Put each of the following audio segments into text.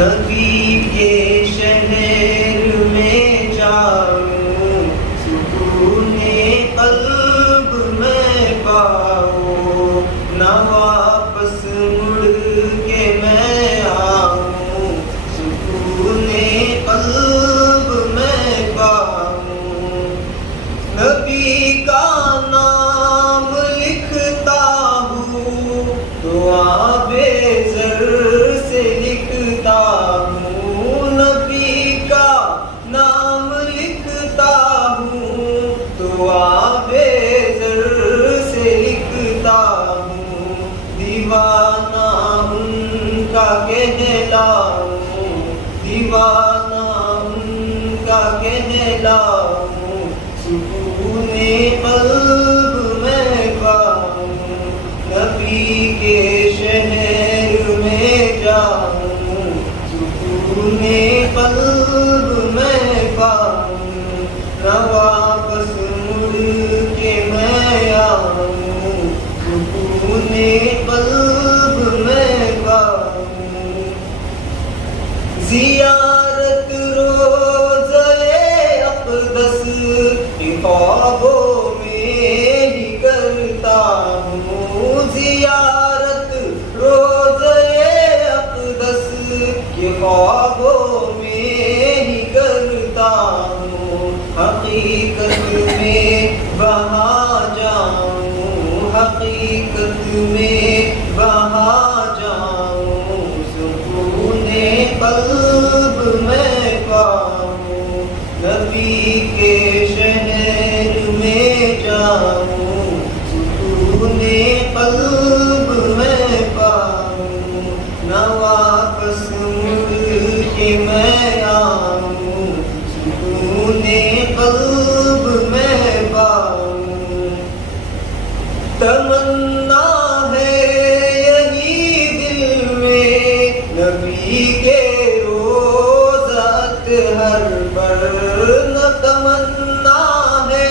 نبی کے شہر میں جاؤں، سکون قلب میں پاؤں، نہ واپس مڑ کے میں آؤں، سکون قلب میں پاؤں۔ نبی کا نام لکھتا ہوں تو آبِ زر سے لکھتا ہوں، نبی کا نام لکھتا ہوں تو آبِ زر سے لکھتا ہوں، دیوانہ ان کا کہلاؤں، دیوانہ ان کا کہلاؤں، سکون قلب میں پاؤں، نبی کے شہر میں جاؤں، سکون قلب میں پاؤں، نہ واپس مڑ کے میں آؤں، سکون قلب میں پاؤں۔ زیارت روضۂ اقدس خوابوں میں ہی کرتا ہوں، زیارت روضۂ اقدس کے خوابوں میں ہی کرتا ہوں، حقیقت میں وہاں جاؤں، حقیقت میں وہاں جاؤں، سکون قلب میں پاؤں، نبی کے شہر میں جاؤں، سکون قلب میں پاؤں، نہ واپس مڑ کے میں آؤں، سکون قلب میں پاؤں۔ تمنا ہے یہی دل میں نبی کے روضہ ہر پر، نہ تمنا ہے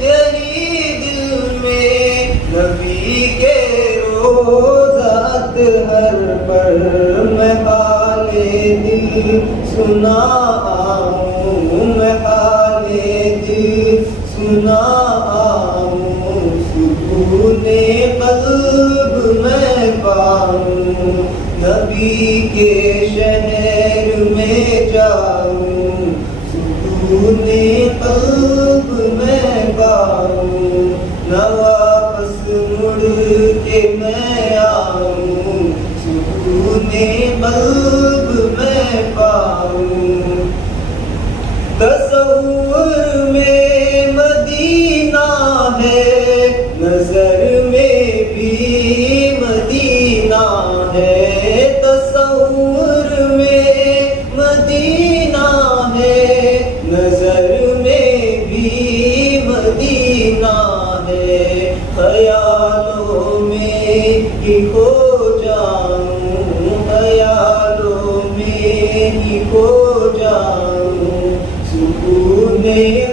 یہی دل میں نبی کے روضہ ہر پر، میں حال دل سنا آؤں، میں حال دل سنا آؤں، سکون قلب میں پاؤں، نبی کے شہر میں جاؤں، سکون قلب میں پاؤں، نہ واپس مڑ کے میں آؤں، سکون قلب میں پاؤں۔ تصور میں مدینہ ہے، نظر میں بھی مدینہ ہے، تصور میں مدینہ ہے، نظر میں بھی مدینہ ہے، خیالوں میں ہی کھو جاؤں، خیالوں میں ہی کھو جاؤں، سکون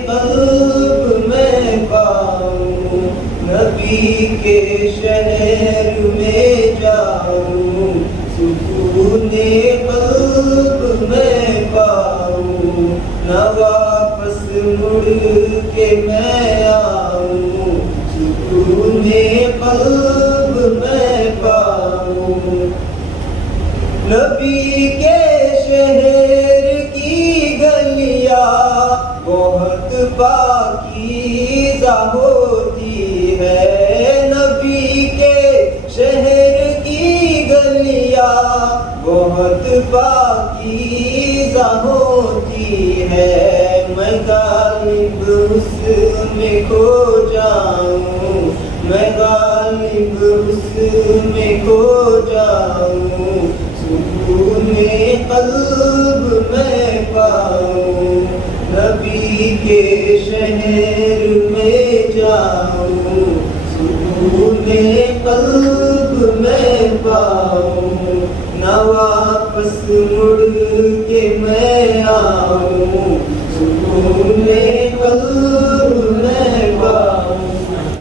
قلب میں پاؤں، نبی کے شہر میں جاؤں، سکون قلب میں پاؤں، نہ واپس مڑ کے میں آؤں، سکون قلب میں پاؤں۔ نبی کے شہر کی گلیاں بہت پاکیزہ ہوتی ہے، نبی کے شہر کی گلیاں بہت پاکیزہ ہوتی ہے، میں غالب اس میں کھو جاؤں، میں غالب اس میں کھو جاؤں، سکون قلب میں پاؤں، نبی کے شہر میں جاؤں، سکون قلب میں پاؤں، نہ واپس مڑ کے میں آؤں، سکون